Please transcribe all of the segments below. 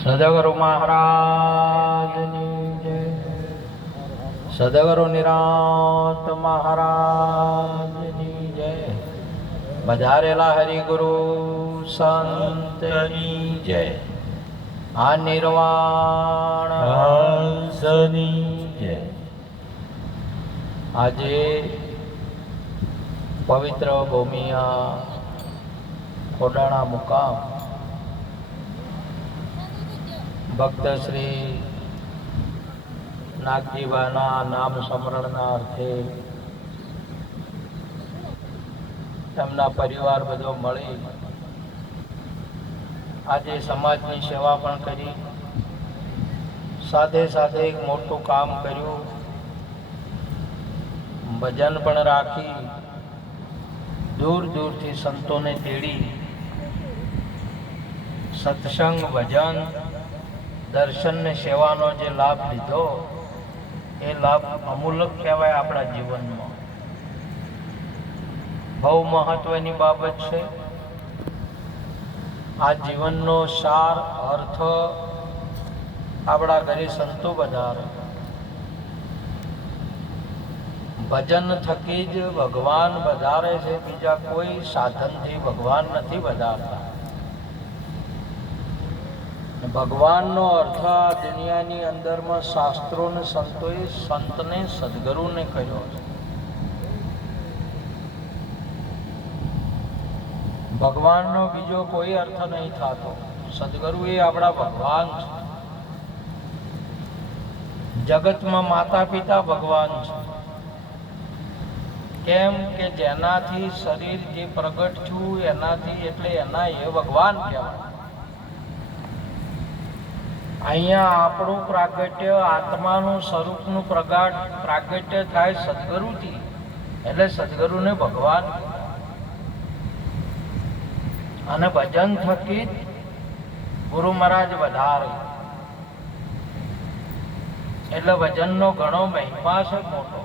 સદગુરુ મહારાજની જય. સદગુરુ નિરાંત મહારાજની જય. વધારેલા હરિગુરુ સંતની જય. આ નિર્વાણ હંસની જય. આજે પવિત્ર ભૂમિયા ખોડાણા મુકામ ભક્ત શ્રી નાગજીબાના નામ સ્મરણના અર્થે તેમના પરિવાર બધો મળી આજે સમાજની સેવા પણ કરી, સાથે સાથે એક મોટું કામ કર્યું, ભજન પણ રાખી, દૂર દૂરથી સંતોને તેડી સત્સંગ, ભજન, દર્શન ને સેવાનો જે લાભ લીધો એ લાભ અમૂલક કહેવાય. આપણા જીવનમાં બહુ મહત્વની બાબત છે. આ જીવનનો સાર અર્થ આપણા ઘરે સંતો વધારે. ભજન થકી જ ભગવાન વધારે છે, બીજા કોઈ સાધનથી ભગવાન નથી વધારતા. ભગવાનનો અર્થ આ દુનિયાની અંદરમાં શાસ્ત્રો ને સંતોએ સંતને સદગુરુને કહ્યો છે. ભગવાનનો બીજો કોઈ અર્થ નહીં થતો. સદગુરુ એ આપણા ભગવાન છે. જગતમાં માતા પિતા ભગવાન છે. કેમ કે જેનાથી શરીર જે પ્રગટ થયું એનાથી, એટલે એના એ ભગવાન કહેવાય. અહીંયા આપણું પ્રાગટ્ય, આત્માનું સ્વરૂપનું પ્રાગટ્ય થાય સદગુરુથી, એટલે સદગુરુને ભગવાન. અને ભજન થકી ગુરુ મહારાજ વધારે, એટલે ભજનનો ઘણો મહિમા છે મોટો.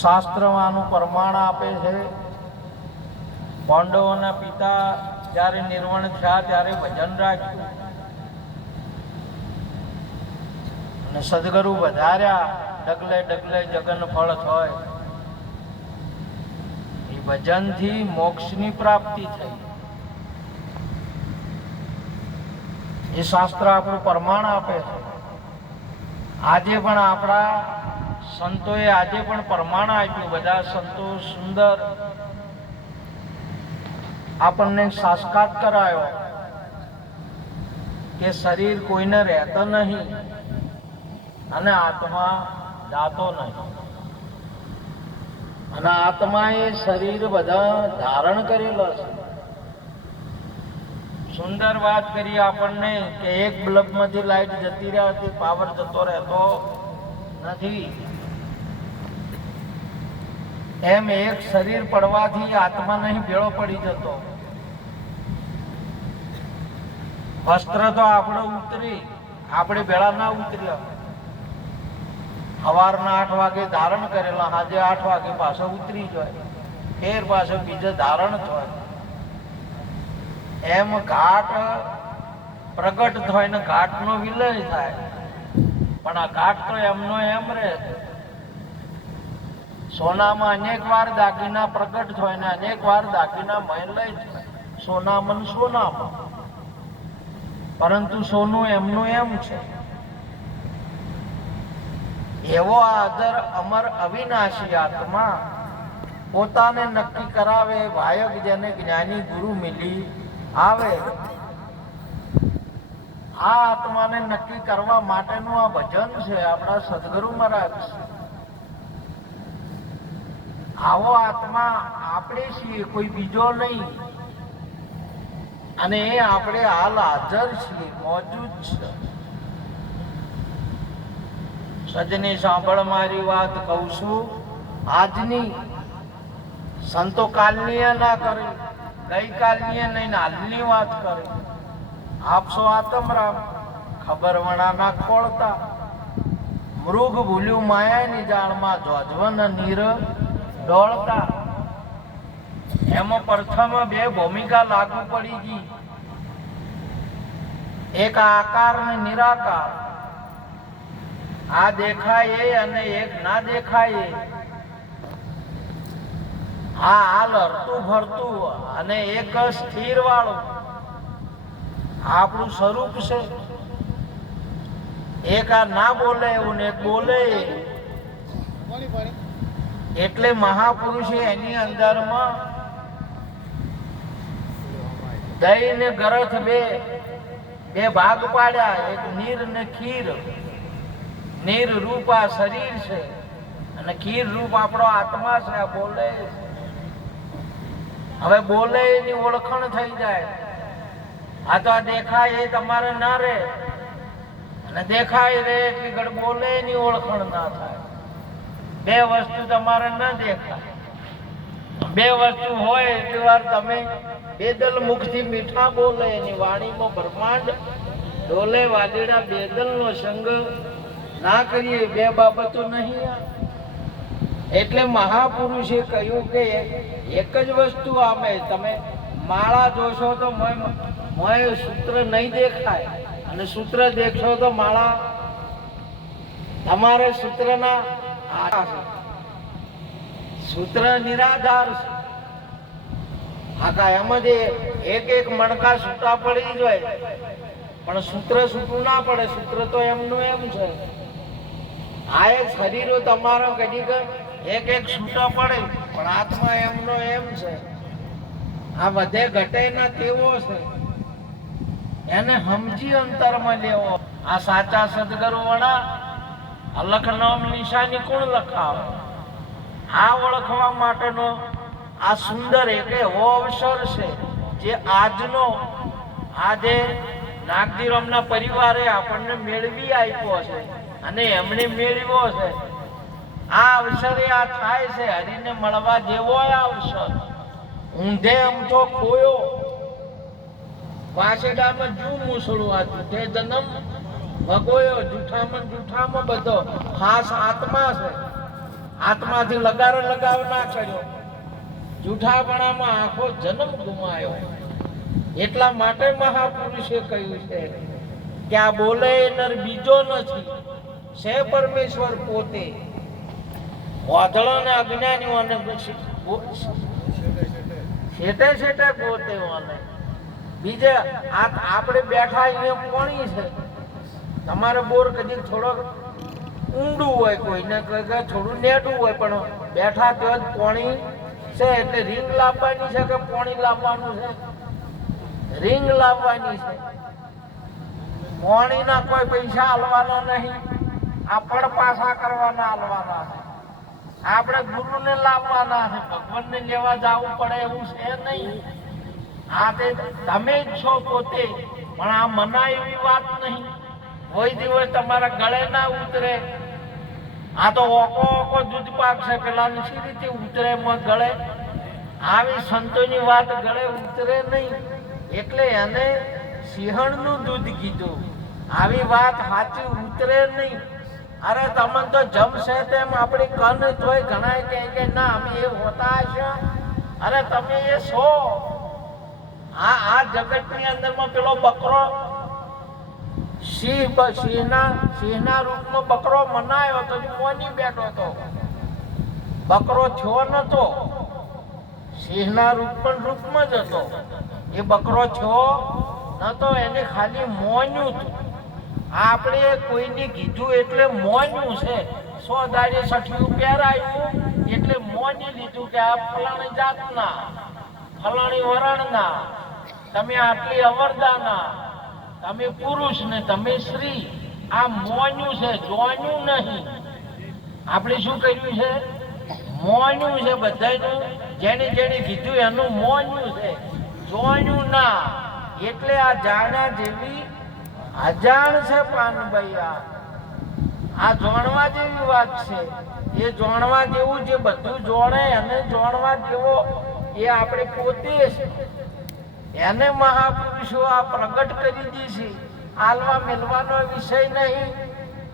શાસ્ત્રમાંનું પ્રમાણ આપે છે. પાંડવોના પિતા જ્યારે નિર્વાણ થયા ત્યારે ભજન રાખ્યું અને સદગુરુ વધાર્યા. ડગલે ડગલે જગન ફળ થાય. એ ભજનથી મોક્ષની પ્રાપ્તિ થઈ. એ શાસ્ત્ર આપણું પ્રમાણ આપે છે. આજે પણ આપણા સંતોએ આજે પણ પ્રમાણ આપ્યું. બધા સંતો સુંદર આપણને સાક્ષાત કરાયો કે શરીર કોઈને રહેતો નહીં અને આત્મા જાતો નહીં, અને આત્માએ શરીર બધા ધારણ કરેલો છે. સુંદર વાત કરી આપણને કે એક બલ્બમાંથી લાઈટ જતી રહેતી, પાવર જતો રહેતો નથી. એમ એક શરીર પડવાથી આત્મા નહીં ભેળો પડી જતો. વસ્ત્ર તો આપણે ઉતરી, આપણે ભેળા ના ઉતર્યા. સવારના 8 વાગે ધારણ કરેલા, આજે 8 વાગે પાછો ઉતરી જાય, ફેર પાછો બીજે ધારણ થાય. એમ ઘાટ પ્રગટ થાય ને ઘાટનો વિલય થાય, પણ આ ઘાટ તો એમનો એમ રહે. સોનામાં અનેક વાર દાગીના પ્રગટ થાય ને અનેક વાર દાગીના મયલય થાય. સોનામાં સોનામાં, પરંતુ સોનું એમનું એમ છે. એવો આદર અમર અવિનાશી આત્મા પોતાને નક્કી કરાવે. ભાયક જેને જ્ઞાની ગુરુ મિલી આવે. આ આત્માને નક્કી કરવા માટેનું આ ભજન છે. આપણા સદગુરુ મહારાજ છે. આવો આત્મા આપણે છીએ, કોઈ બીજો નહીં. અને એ આપણે હાલ હાજર છીએ, મોજૂદ છે. સજની સાંભળ મારી વાત કહું છું આજની. સંતો કાલની ના કરે, ગઈકાલની નહીં, હાલની વાત કરે. આપસો આતમરામ ખબર વણા ના ખોળતા. મૃગ ભૂલ્યું માયાની જાળમાં, જોજવન નીર દોડતા. એમાં પ્રથમ બે ભૂમિકા લાગુ પડી ગઈ. એક આકાર ને નિરાકાર, આ દેખાય એ અને એક ના દેખાય એ, આ હાલ હરતું ફરતું અને એક સ્થિર વાળું આપણું સ્વરૂપ છે. એક આ ના બોલે એવું ને એક બોલે. એટલે મહાપુરુષે એની અંદરમાં દહીં ને ગરથ બે ભાગ પાડ્યા, એક નીર ને ખીર. નીર રૂપ આ શરીર છે અને ખીર રૂપ આપણો આત્મા છે. આ બોલે, હવે બોલે એની ઓળખાણ થઈ જાય. આ તો આ દેખાય એ તમારે ના રે, અને દેખાય રે એટલી ઘડી બોલે એની ઓળખાણ ના થાય. બે વસ્તુ તમારે ના દેખાય. બે વસ્તુ હોય એટલી વાર તમે બેદલ મુખથી મીઠા બોલે, એની વાણીમાં બ્રહ્માંડ ડોલે. વાદીડા બેદલ નો સંગ ના કરીએ, બે બાબતો નહીં. એટલે મહાપુરુષે કહ્યું કે એક જ વસ્તુ આમે તમે માળા જોશો તો મોય સૂત્ર નહીં દેખાય, અને સૂત્ર દેખશો તો માળા તમારે સૂત્રના સૂત્ર નિરાધાર છે. આખા એમાં જે એક મણકા છૂટા પડી જાય, પણ સૂત્ર છૂટું ના પડે. સૂત્ર તો એમનું એમ છે. આ એક શરીરો તમારો કદી એક છૂટા પડે, પણ આત્મા એમનો એમ છે. આ વધે ઘટે ના તેવો છે, એને સમજી અંતરમાં લેવો. આ સાચા સદગુરુ વડા અલખ નામ નિશાની કોણ લખાવે? આ ઓળખવા માટેનો આ સુંદર એક એવો અવસર છે જે આજનો આજે નાગજીરામના પરિવારે આપણને મેળવી આપ્યો છે અને એમણે મેળવ્યો છે. આ અવસરે આ થાય છે. હરિને મળવા જેવો આ અવસર. ઊંધે આમ તો ખોયો વાસેડામાં જુ મૂસળું, આ જૂઠે જન્મ ભગોયો. જૂઠામાં બધો ખાસ આત્મા છે. આત્માથી લગારો લગાવ ના કર્યો, જૂઠાપણામાં આખો જન્મ ગુમાયો. એટલા માટે મહાપુરુષે કહ્યું છે કે આ બોલે નર બીજો નથી, છે પરમેશ્વર પોતે. વાદળો ને અજ્ઞાનીઓને શેટે શેટે પોતે વાલે. બીજે આપણે બેઠા અહીંયા કોણી છે. તમારે બોર કદી થોડોક ઊંડું હોય, કોઈને થોડું નેડું હોય, પણ બેઠા તો જ પોણી છે. એટલે રીંગ લાવવાની છે કે પોણી લાવવાનું છે? રીંગ લાવવાની છે. પોણીના કોઈ પૈસા હાલવાના નહીં, આ પડ પાછા કરવાના હાલવાના છે. આપણે ગુરુને લાવવાના છે, ભગવાનને લેવા જવું પડે એવું છે નહીં. આ તે તમે જ છો પોતે, પણ આ મનાય એવી વાત નહીં. કોઈ દિવસ તમારા ગળે ના ઉતરે. આ તો ઓકો દૂધ પાક છે, પેલા સી રીતે ઉતરે ગળે? આવી સંતોની વાત ગળે ઉતરે નહીં. એટલે એને સિંહણનું દૂધ કીધું. આવી વાત સાચી ઉતરે નહીં. અરે તમે તો જમશે તેમ આપણી કન જોઈ ઘણા કે ના અમે એ હોતા હશે. અરે તમે એ છો. આ જગતની અંદરમાં પેલો બકરો સિંહના રૂપમાં બકરો મનાયો તો મોની બેઠો હતો. બકરો થયો નતો, સિંહના રૂપમાં જ હતો. એ બકરો થયો નતો, એને ખાલી મોન્યું હતું. આપણે કોઈને કીધું એટલે મોન્યું છે. 100 દાડે 60 પહેરાયું એટલે મોની લીધું કે આ ફલાણી જાતના, ફલાણી વરણના, તમે આટલી અવરદાના, તમે પુરુષ ને તમે સ્ત્રી. આ મોન્યું છે, જોન્યું નહીં. આપણે શું કર્યું છે? મોન્યું છે બધાનું. જેને કીધું એનું મોન્યું છે, જોન્યું ના. એટલે આ જાણ્યા જેવી અજાણ છે પાનભાઈ. આ જાણવા જેવી વાત છે. એ જાણવા જેવું જે બધું જોડે અને જાણવા જેવો એ આપણે પોતે છે. એને મહાપુરુષો આ પ્રગટ કરી દીધી. આલવા મેલવાનો વિષય નહીં,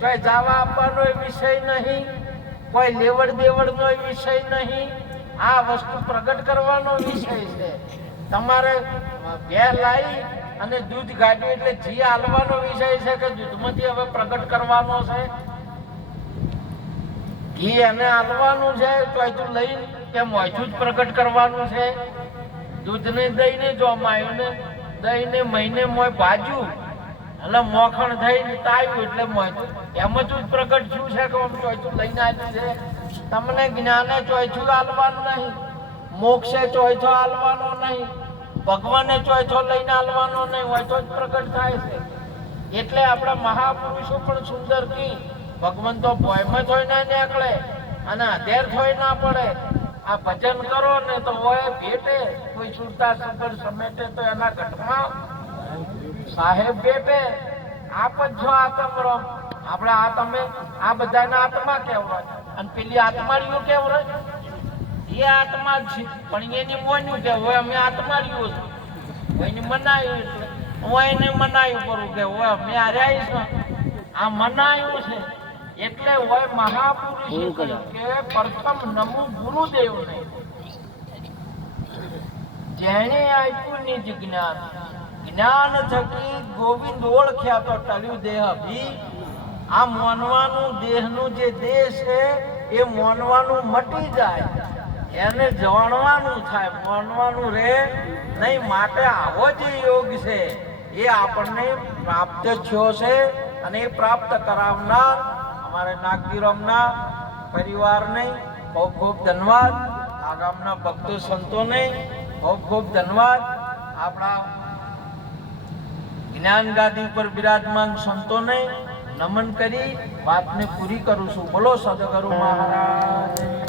કોઈ જાવા આપવાનો વિષય નહીં, કોઈ લેવડ દેવડનો વિષય નહીં. આ વસ્તુ પ્રગટ કરવાનો વિષય છે. તમારે બે લાવી અને દૂધ કાઢ્યું એટલે જી હાલવાનો વિષય છે કે દૂધમાંથી હવે પ્રગટ કરવાનો છે. ઘી એને હાલવાનું છે ચોઈથું લઈને કે મોંચું જ પ્રગટ કરવાનું છે. દૂધને દઈને જોમાયું ને દઈને મહિને મોય ભાજ્યું એટલે મોખણ થઈને તાવ્યું એટલે મોંચું એમાં જ પ્રગટ થયું છે કે આમ ચોઈથું લઈને આવ્યું છે. તમને જ્ઞાને ચોઈથું હાલવાનું નહીં, મોક્ષે ચોઈથો હાલવાનો નહીં, ભગવાને ચોઈથો લઈને હાલવાનો નહીં, ચોઈથો જ પ્રગટ થાય છે. એટલે આપણા મહાપુરુષો પણ સુંદર કી ભગવાન તો ભોયમાં થોય ના નીકળે અને અધેર થોય ના પડે. આ ભજન કરો ને તો હોય ભેટે, કોઈ સુરતા સુગર સમેટે તો એના ઘટમાં સાહેબ ભેટે. આપ જ છો આત્મ રમ. આપણે આ તમે આ બધાના આત્મા કહેવાય અને પેલી આત્માળીઓ કહેવાય. એ આત્મા જ છે પણ એની મોન્યું કે હોય અમે આત્માળીઓ છે. કોઈને મનાયું એટલે હું એને મનાયું કરું કે હોય અમે હાર્યા છે. આ મનાયું છે એટલે હોય મહાપુરુષે કહ્યું કે પ્રથમ નમો ગુરુદેવને જેણે આપ્યું નિજ જ્ઞાન. જ્ઞાન થકી ગોવિંદ ઓળખ્યા તો ટળ્યું દેહ અભી. આ મોનવાનું દેહનું જે દેહ છે એ મોનવાનું મટી જાય, એને જાણવાનું થાય, મોનવાનું રહે નહીં. માટે આવો જે યોગ છે એ આપણને પ્રાપ્ત થયો છે અને એ પ્રાપ્ત કરાવનાર અમારે નાગજીરામના પરિવારને ખૂબ ખૂબ ધન્યવાદ. આ ગામના ભક્તો સંતોને ખૂબ ખૂબ ધન્યવાદ. આપણા જ્ઞાન ગાદી પર બિરાજમાન સંતોને નમન કરી વાતને પૂરી કરું છું. બોલો સદગુરુ મહારાજ.